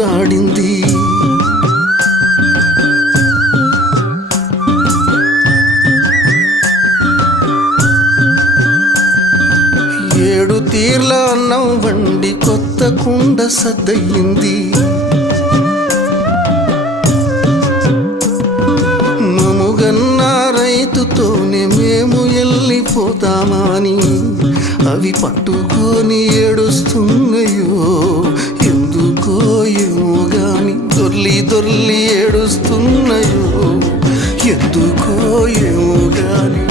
ముద్దాడింది. ఏడు తీర్ల అన్నం వండి కొత్త కుండ సద్దయింది. మముగన్న రైతుతోనే మేము వెళ్ళిపోతామని అవి పట్టుకొని ఏడుస్తున్నాయో ఎందుకో ఏమో గాని దొర్లి దొర్లి ఏడుస్తున్నాయో ఎందుకో ఏమో గాని.